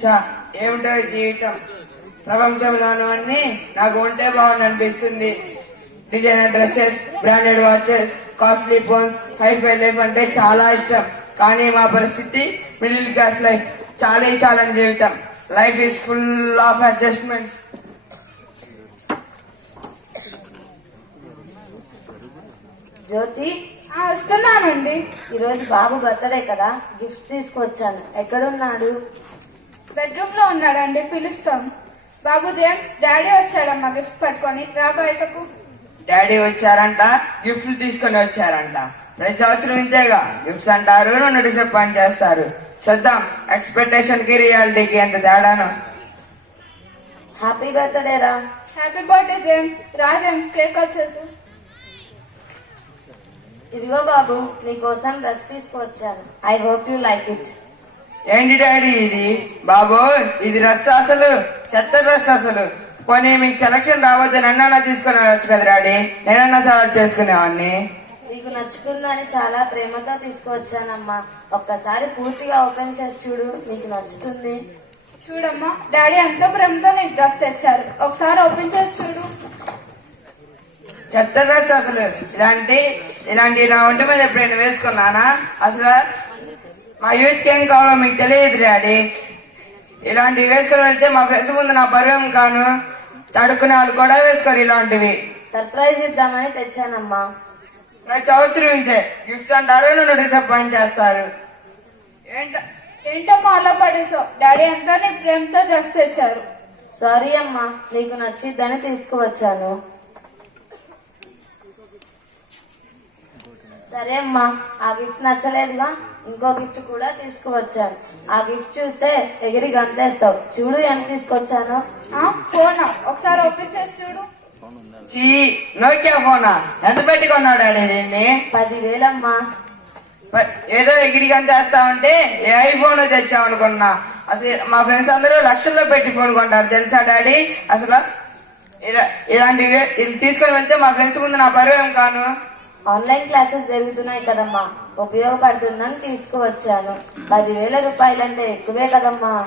ఛా, ఏమిటో ఈ జీవితం? ప్రపంచంలోని నాకు ఉంటే బాగుంది అనిపిస్తుంది designer dresses branded watches costly phones hifi life అంటే చాలా ఇష్టం. కానీ మా పరిస్థితి మిడిల్ క్లాస్ లైఫ్ చాలా చాలని జీవితం. Life is full of adjustments Jyothi? ఆ, వస్తున్నానండి. ఈరోజు బాబు బర్త్డే కదా. గిఫ్ట్స్ తీసుకొచ్చాను. ఎక్కడున్నాడు? బెడ్రూమ్లో ఉన్నాడండి పిలుస్తాం. బాబు జేమ్స్ డాడీ వచ్చాడమ్మా గిఫ్ట్ పట్టుకొని. రా బయటకు. డాడీ వచ్చారంట గిఫ్ట్లు తీసుకొని వచ్చారంట. ప్రతి సంవత్సరం ఇంతేగా. గిఫ్ట్స్ అంటారు నన్ను డిసప్పాయింట్ చేస్తారు. చూద్దాం. ఎక్స్పెక్టేషన్కి రియాలిటీకి ఎంత తేడాను. హ్యాపీ బర్త్డే రా. హ్యాపీ బర్త్డే జేమ్స్ రా జేమ్స్ కేక్ వచ్చేది ఇదిగో బాబు నీకోసం డ్రెస్ తీసుకొచ్చాను I hope you like it ఏంటి డాడీ ఇది? బాబు ఇది డ్రెస్ అసలు చెత్త డ్రెస్ అసలు. పోనీ మీకు సెలక్షన్ రావద్దు నన్నన్నా తీసుకుని వెళ్ళొచ్చు కదా డాడీ? నేనన్నా సెలెక్ట్ చేసుకునేవాడిని. నీకు నచ్చుతుందని చాలా ప్రేమతో తీసుకొచ్చానమ్మా ఒక్కసారి పూర్తిగా ఓపెన్ చేసి చూడు నీకు నచ్చుతుంది. చూడమ్మా డాడీ ఎంతో ప్రేమతో నీకు డ్రెస్ తెచ్చారు. ఒకసారి ఓపెన్ చేసి చూడు. చెత్త డ్రెస్ అసలు ఇలాంటి ఇలాంటి నా ఒంటి మీద ఎప్పుడైనా వేసుకున్నానా? అసలు మా యూత్కి ఏం కావాలో మీకు తెలియదు డాడీ. ఇలాంటివి వేసుకొని వెళ్తే మా ఫ్రెండ్స్ ముందు నా పరువం కాను? చడుకునే వాళ్ళు కూడా వేసుకోరు ఇలాంటివి. సర్ప్రైజ్ ఇద్దామని తెచ్చానమ్మా. ప్రతి సంవత్సరం ఇంతే గిఫ్ట్స్ అంటారు నన్ను డిసప్పాయింట్ చేస్తారు. ఏంట ఏంటమ్మా అలా పడేసావు డాడీ ఎంతో నీ ప్రేమతో డ్రెస్ తెచ్చారు. సారీ అమ్మా నీకు నచ్చిద్దని తీసుకువచ్చాను. సరే అమ్మా ఆ గిఫ్ట్ నచ్చలేదుగా ఇంకో గిఫ్ట్ కూడా తీసుకువచ్చాను. ఆ గిఫ్ట్ చూస్తే ఎగిరి గంతేస్తావు. చూడు ఎంత తీసుకొచ్చానో. ఆ, ఫోనా? ఒకసారి ఓపెన్ చేసి చూడు. చీ నోకియా ఫోనా? ఎంత పెట్టి కొన్నావు డాడీ దీన్ని పదివేలమ్మా. ప- ఏదో ఎగిరికి అంతేస్తా ఉంటే ఏ ఐఫోన్ తెచ్చావు అనుకున్నా. అసలు మా ఫ్రెండ్స్ అందరూ లక్షల్లో పెట్టి ఫోన్ కొంటారు. తెలుసా డాడీ? అసలు ఇలా ఇలాంటివి ఇది తీసుకొని వెళ్తే మా ఫ్రెండ్స్ ముందు నా పరువు ఏం కాను? ఆన్లైన్ క్లాసెస్ జరుగుతున్నాయి కదమ్మా. ఉపయోగపడుతుందని తీసుకువచ్చాను. పదివేల రూపాయలంటే ఎక్కువే కదమ్మా.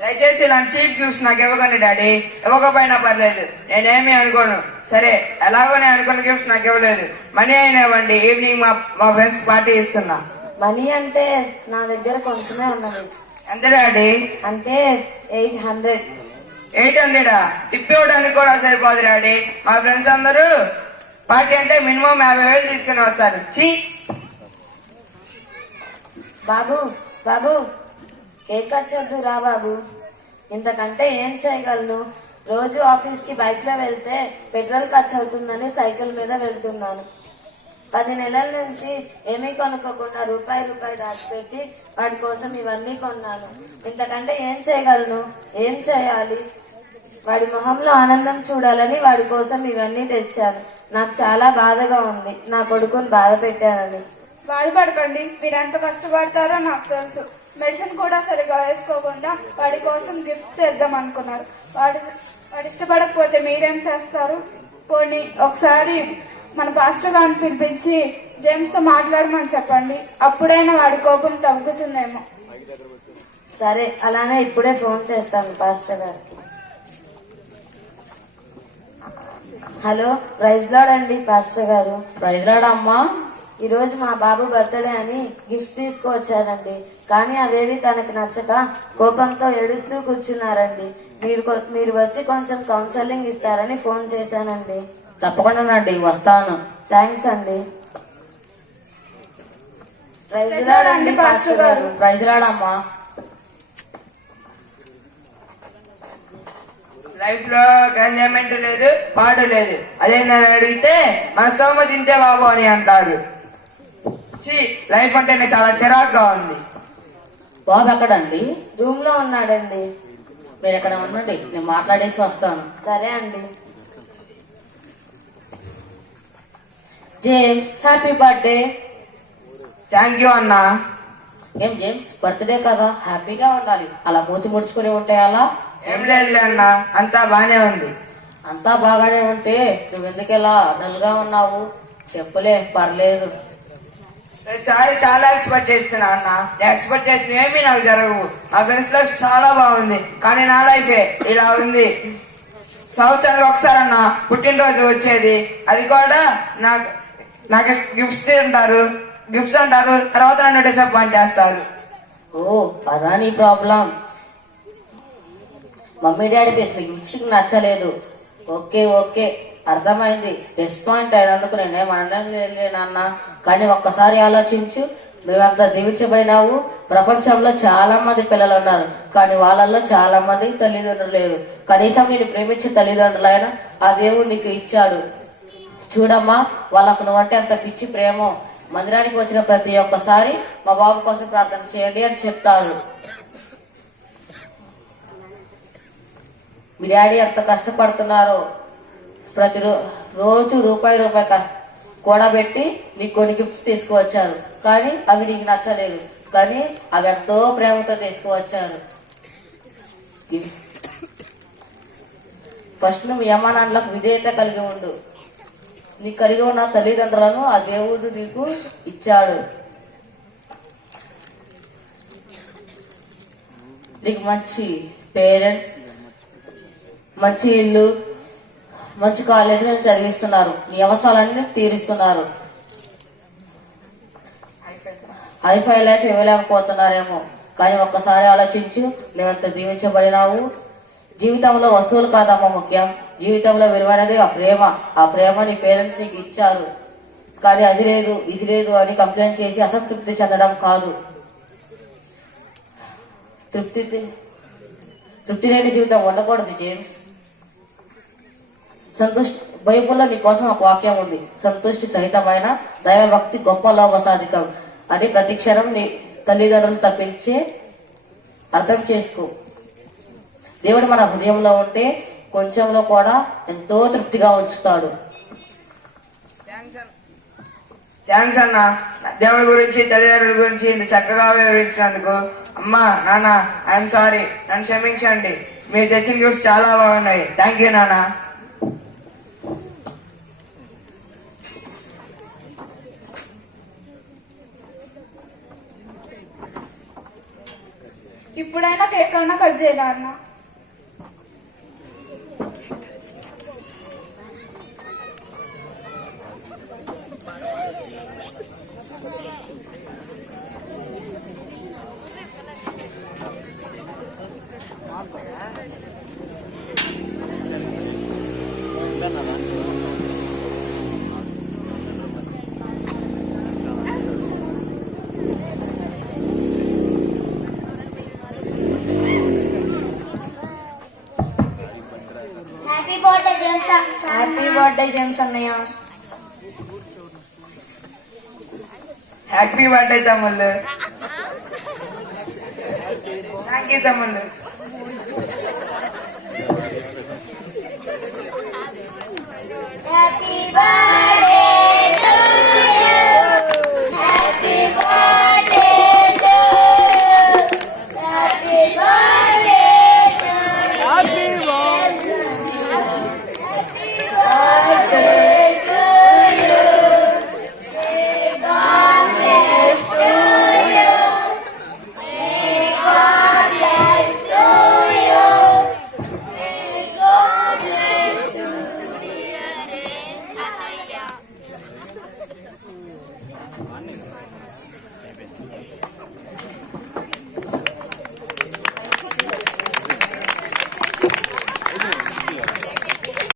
దయచేసి ఇలాంటి చీప్ గిఫ్ట్స్ నాకు ఇవ్వకండి డాడీ. ఇవ్వకపోయినా పర్లేదు. నేనేమి అనుకోను. సరే ఎలాగో నేను అనుకున్న గిఫ్ట్స్ నాకు ఇవ్వలేదు. మనీ అయినా ఇవ్వండి. ఈవినింగ్ మా మా ఫ్రెండ్స్ పార్టీ ఇస్తున్నా. మనీ అంటే నా దగ్గర కొంచెమే ఉన్నది. ఎంత డాడీ? అంటే ఎయిట్ హండ్రెడ్. ఎయిట్ హండ్రెడా? టిప్ ఇవ్వడానికి కూడా సరిపోదు డాడీ. మా ఫ్రెండ్స్ అందరూ పార్టీ అంటే మినిమం యాభై వేలు తీసుకుని వస్తారు. చీ! బాబు బాబు. కేక్ వచ్చొద్దు రా బాబు. ఇంతకంటే ఏం చేయగలను? రోజు ఆఫీస్కి బైక్లో వెళ్తే పెట్రోల్ ఖర్చు అవుతుందని సైకిల్ మీద వెళ్తున్నాను. పది నెలల నుంచి ఏమీ కొనుక్కోకుండా రూపాయి రూపాయి దాచిపెట్టి వాడి కోసం ఇవన్నీ కొన్నాను. ఇంతకంటే ఏం చేయగలను? ఏం చేయాలి? వాడి మొహంలో ఆనందం చూడాలని వాడి కోసం ఇవన్నీ తెచ్చాను. నాకు చాలా బాధగా ఉంది. నా కొడుకుని బాధ పెట్టానని. బాధపడకండి. మీరు ఎంత కష్టపడతారో నాకు తెలుసు. మెడిసిన్ కూడా సరిగా వేసుకోకుండా వాడి కోసం గిఫ్ట్ తెద్దాం అనుకున్నారు. వాడి వాడు ఇష్టపడకపోతే మీరేం చేస్తారు? పోనీ ఒకసారి మన పాస్టర్ గారిని పిలిపించి జేమ్స్తో మాట్లాడమని చెప్పండి. అప్పుడైనా వాడి కోపం తగ్గుతుందేమో. సరే అలానే ఇప్పుడే ఫోన్ చేస్తాను పాస్టర్ గారికి. హలో ప్రైజ్ లాడ్ అండి పాస్టర్ గారు. ప్రైజ్ రాడా అమ్మా. ఈ రోజు మా బాబు బర్త్డే అని గిఫ్ట్స్ తీసుకువచ్చానండి కానీ అవేవి తనకి నచ్చక కోపంతో ఏడుస్తూ కూర్చున్నారండి. మీరు మీరు వచ్చి కొంచెం కౌన్సిలింగ్ ఇస్తారని ఫోన్ చేశానండి. తప్పకుండానండి వస్తాను. థ్యాంక్స్ అండి. ప్రైజ్ లాడ్ అండి పాస్టర్ గారు. ప్రైజ్ రాడమ్మా లైఫ్లో ఎంజాయ్మెంట్ లేదు పాటు లేదు. అదేందని అడిగితే మన స్తోమ తింటే బాబు అని అంటారు. లైఫ్ అంటేనే చాలా చిరాగ్గా ఉంది. బాబు ఎక్కడండి? రూమ్లో ఉన్నాడండి. మీరు ఎక్కడ ఉండండి నేను మాట్లాడేసి వస్తాను. సరే అండి. James happy birthday. Thank you అన్నా. ఏం జేమ్స్ బర్త్డే కదా హ్యాపీగా ఉండాలి. అలా మూతి ముడుచుకుని ఉంటే అలా ఏం లేదులే అన్న అంతా బానే ఉంది. అంతా బాగానే ఉంటే నువ్వు ఎందుకెలా డల్గా ఉన్నావు? చెప్పులే పర్లేదు. ప్రతిసారి చాలా ఎక్స్పెక్ట్ చేస్తున్నా అన్న. నేను ఎక్స్పెక్ట్ చేసిన ఏమీ నాకు జరగవు. నా ఫ్రెండ్స్ లైఫ్ చాలా బాగుంది. కానీ నా లైఫే ఇలా ఉంది. సంవత్సరానికి ఒకసారి అన్న పుట్టినరోజు వచ్చేది. అది కూడా నాకు నాకు గిఫ్ట్స్ అంటారు. గిఫ్ట్స్ అంటారు. తర్వాత నన్ను డిసప్పాయింట్ చేస్తారు. ఓ అదా నీ ప్రాబ్లం మమ్మీ డాడీ తెచ్చిన గిఫ్ట్స్ నచ్చలేదు. Okay okay. అర్థమైంది. డిస్పాయింట్ అయినందుకు నేనేం అనలేనన్న. కానీ ఒక్కసారి ఆలోచించు నువ్వంత దీవించబడినావు? ప్రపంచంలో చాలా మంది పిల్లలు ఉన్నారు. కానీ వాళ్ళల్లో చాలా మంది తల్లిదండ్రులు లేరు. కనీసం నేను ప్రేమించే తల్లిదండ్రులైనా ఆ దేవుడు నీకు ఇచ్చాడు. చూడమ్మా వాళ్ళకు నువ్వంటే అంత పిచ్చి ప్రేమో. మందిరానికి వచ్చిన ప్రతి ఒక్కసారి మా బాబు కోసం ప్రార్థన చేయండి అని చెప్తారు. మీ డాడీ ఎంత కష్టపడుతున్నారో. ప్రతి రోజు రూపాయి రూపాయి కూడా కూడబెట్టి నీకు కొన్ని గిఫ్ట్స్ తీసుకువచ్చారు. కానీ అవి నీకు నచ్చలేదు. కానీ అవి ఎంతో ప్రేమతో తీసుకువచ్చారు. ఫస్ట్ నువ్వు యమానాన్లకు విధేయత కలిగి ఉండు. నీకు కలిగి ఉన్న తల్లిదండ్రులను ఆ దేవుడు నీకు ఇచ్చాడు. నీకు మంచి పేరెంట్స్ మంచి ఇల్లు మంచి కాలేజీలను చదివిస్తున్నారు. నీ అవసరాలన్నీ తీరుస్తున్నారు. హైఫై లైఫ్ ఇవ్వలేకపోతున్నారేమో. కానీ ఒక్కసారి ఆలోచించు నువ్వెంత దీవించబడినావు? జీవితంలో వస్తువులు కాదమ్మా ముఖ్యం. జీవితంలో విలువైనది ఆ ప్రేమ. ఆ ప్రేమ నీ పేరెంట్స్ నీకు ఇచ్చారు. కానీ అది లేదు ఇది లేదు అని కంప్లైంట్ చేసి అసంతృప్తి చెందడం కాదు. తృప్తి తృప్తి లేని జీవితం ఉండకూడదు జేమ్స్. సంతుష్టి బైబుల్లో నీకోసం ఒక వాక్యం ఉంది. సంతుష్టి సహితమైన దైవభక్తి గొప్ప లోపసాధికం అని ప్రతిక్షణం నీ తల్లిదండ్రులు తప్పించే అర్థం చేసుకో. దేవుడు మన హృదయంలో ఉంటే కొంచెంలో కూడా ఎంతో తృప్తిగా ఉంచుతాడు. థ్యాంక్స్ అన్న. దేవుడి గురించి తల్లిదండ్రుల గురించి ఇంత చక్కగా వివరించినందుకు. అమ్మా నాన్న ఐఎమ్ సారీ. నన్ను క్షమించండి. మీరు తెచ్చిన గిఫ్ట్స్ చాలా బాగున్నాయి. థ్యాంక్ యూ నాన్న. ఇప్పుడైనా కేక్ అన్నా కట్ చేయరా అన్న Thank you James happy birthday James అన్నయ్య హ్యాపీ బర్త్డే తమ్ముళ్ళు థ్యాంక్ యూ తమ్ముళ్ళు